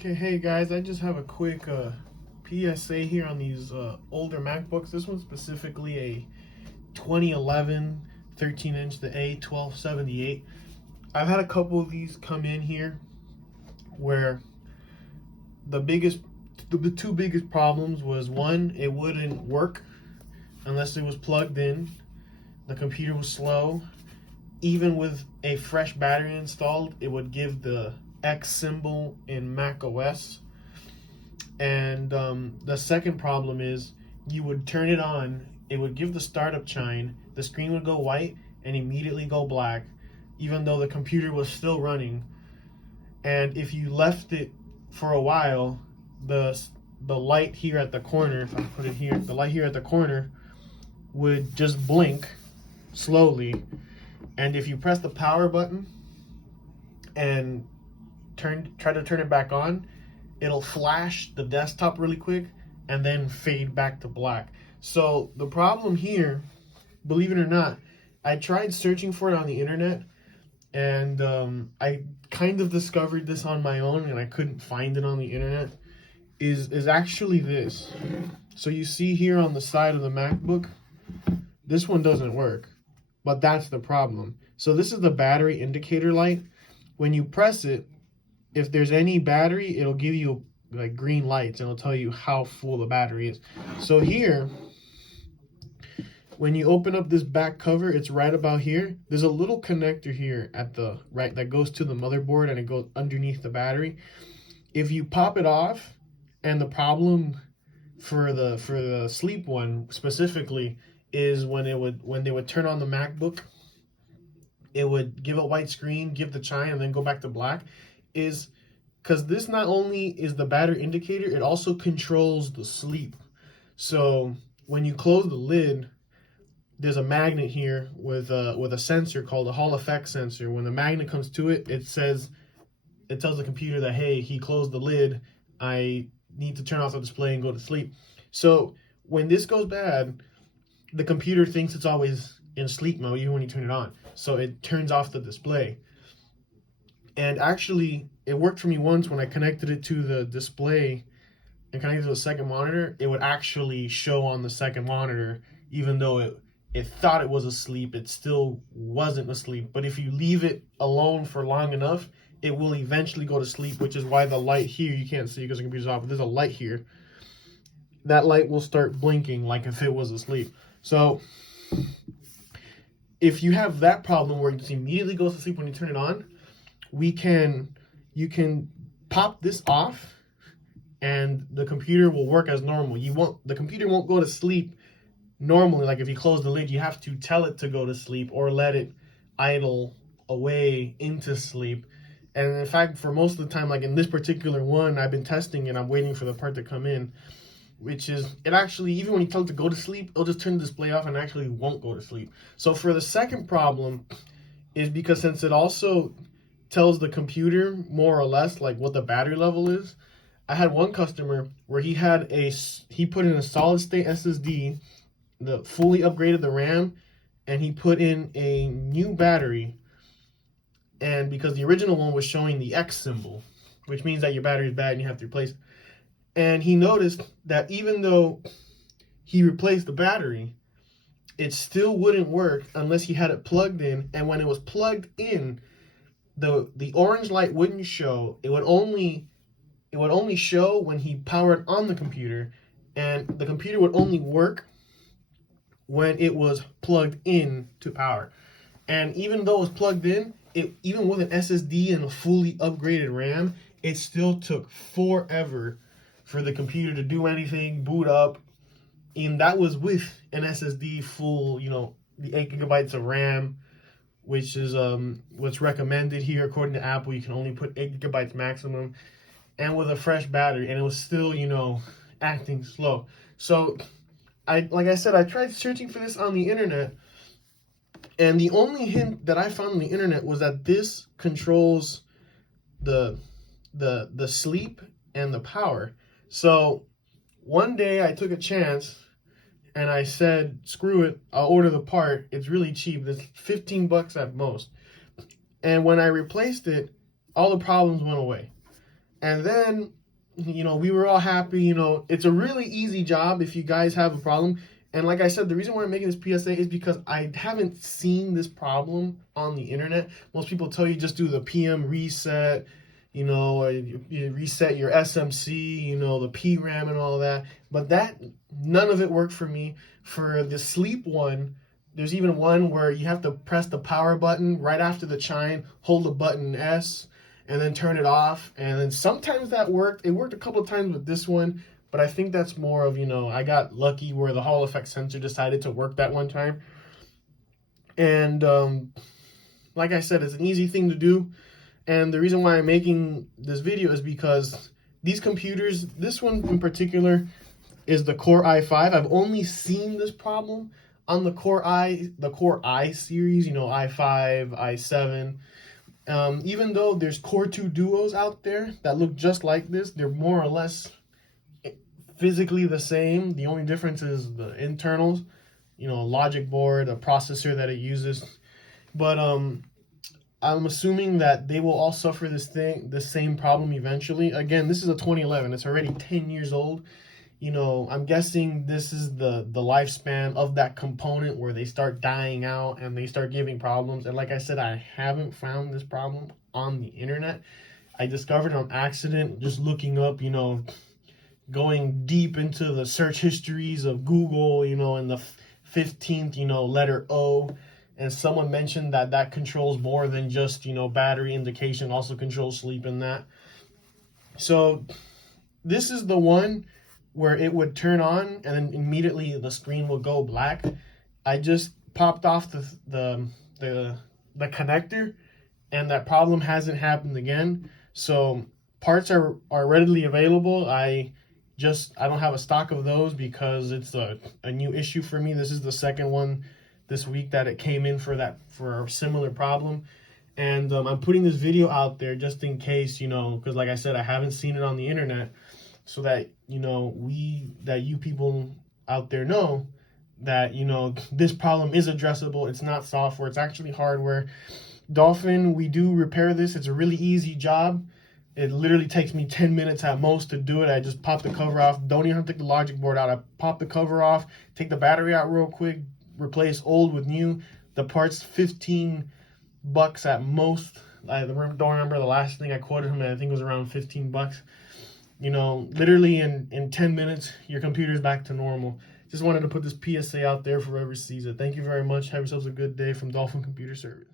Okay, hey guys, I just have a quick PSA here on these older MacBooks. This one's specifically a 2011 13-inch, the A1278. I've had a couple of these come in here where the two biggest problems was, one, it wouldn't work unless it was plugged in. The computer was slow. Even with a fresh battery installed, it would give the X symbol in Mac OS. And the second problem is you would turn it on, it would give the startup chime, the screen would go white and immediately go black, even though the computer was still running. And if you left it for a while, the light here at the corner, if I put it here, the light here at the corner would just blink slowly. And if you press the power button and try to turn it back on, it'll flash the desktop really quick and then fade back to black. So the problem here, believe it or not, I tried searching for it on the internet, and I kind of discovered this on my own, and I couldn't find it on the internet, is actually this. So you see here on the side of the MacBook, this one doesn't work, but that's the problem. So this is the battery indicator light. When you press it, if there's any battery, it'll give you like green lights and it'll tell you how full the battery is. So here, when you open up this back cover, it's right about here. There's a little connector here at the right that goes to the motherboard and it goes underneath the battery. If you pop it off, and the problem for the sleep one specifically is when they would turn on the MacBook, it would give a white screen, give the chime, and then go back to black, is because this not only is the battery indicator, it also controls the sleep. So when you close the lid, there's a magnet here with a sensor called a Hall effect sensor. When the magnet comes to it, it tells the computer that, hey, he closed the lid, I need to turn off the display and go to sleep. So when this goes bad, the computer thinks it's always in sleep mode even when you turn it on. So it turns off the display. And actually, it worked for me once when I connected it to the display and connected to the second monitor. It would actually show on the second monitor, even though it thought it was asleep, it still wasn't asleep. But if you leave it alone for long enough, it will eventually go to sleep, which is why the light here, you can't see because the computer's off, but there's a light here. That light will start blinking like if it was asleep. So if you have that problem where it just immediately goes to sleep when you turn it on, you can pop this off and the computer will work as normal. The computer won't go to sleep normally. Like if you close the lid, you have to tell it to go to sleep or let it idle away into sleep. And in fact, for most of the time, like in this particular one, I've been testing and I'm waiting for the part to come in, which is, it actually, even when you tell it to go to sleep, it'll just turn the display off and actually won't go to sleep. So for the second problem is because since it also tells the computer more or less like what the battery level is, I had one customer where he put in a solid state SSD, fully upgraded the RAM, and he put in a new battery. And because the original one was showing the X symbol, which means that your battery is bad and you have to replace it. And he noticed that even though he replaced the battery, it still wouldn't work unless he had it plugged in. And when it was plugged in, the orange light wouldn't show. It would only show when he powered on the computer, and the computer would only work when it was plugged in to power. And even though it was plugged in, even with an SSD and a fully upgraded RAM, it still took forever for the computer to do anything, boot up. And that was with an SSD full, the 8 gigabytes of RAM, which is what's recommended here according to Apple. You can only put 8 gigabytes maximum, and with a fresh battery, and it was still, acting slow. So like I said, I tried searching for this on the internet, and the only hint that I found on the internet was that this controls the sleep and the power. So one day I took a chance and I said, screw it, I'll order the part. It's really cheap. It's 15 bucks at most. And when I replaced it, all the problems went away. And then, you know, we were all happy. You know, it's a really easy job if you guys have a problem. And like I said, the reason why I'm making this PSA is because I haven't seen this problem on the internet. Most people tell you just do the PM reset, you know, you reset your SMC, you know, the PRAM and all that. But none of it worked for me. For the sleep one, there's even one where you have to press the power button right after the chime, hold the button S, and then turn it off. And then sometimes that worked. It worked a couple of times with this one, but I think that's more of, you know, I got lucky where the Hall effect sensor decided to work that one time. And like I said, it's an easy thing to do. And the reason why I'm making this video is because these computers, this one in particular, is the Core i5. I've only seen this problem on the Core i series, you know, i5, i7. Even though there's Core 2 Duos out there that look just like this, they're more or less physically the same. The only difference is the internals, you know, logic board, a processor that it uses. But I'm assuming that they will all suffer the same problem eventually. Again, this is a 2011. It's already 10 years old. You know, I'm guessing this is the lifespan of that component where they start dying out and they start giving problems. And like I said, I haven't found this problem on the internet. I discovered it on accident, just looking up, you know, going deep into the search histories of Google, you know, and the 15th, you know, letter O. And someone mentioned that controls more than just, you know, battery indication, also controls sleep in that. So this is the one where it would turn on and then immediately the screen will go black. I just popped off the connector and that problem hasn't happened again. So parts are readily available. I don't have a stock of those because it's a new issue for me. This is the second one this week that it came in for a similar problem. And I'm putting this video out there just in case, you know, because like I said, I haven't seen it on the internet, so that, you know, you people out there know that, you know, this problem is addressable. It's not software, it's actually hardware. Dolphin, we do repair this. It's a really easy job. It literally takes me 10 minutes at most to do it. I just pop the cover off. Don't even have to take the logic board out. I pop the cover off, take the battery out real quick, replace old with new. The part's $15 at most. I don't remember the last thing I quoted him at. I think it was around $15. You know, literally in 10 minutes, your computer's back to normal. Just wanted to put this PSA out there for whoever sees it. Thank you very much. Have yourselves a good day from Dolphin Computer Service.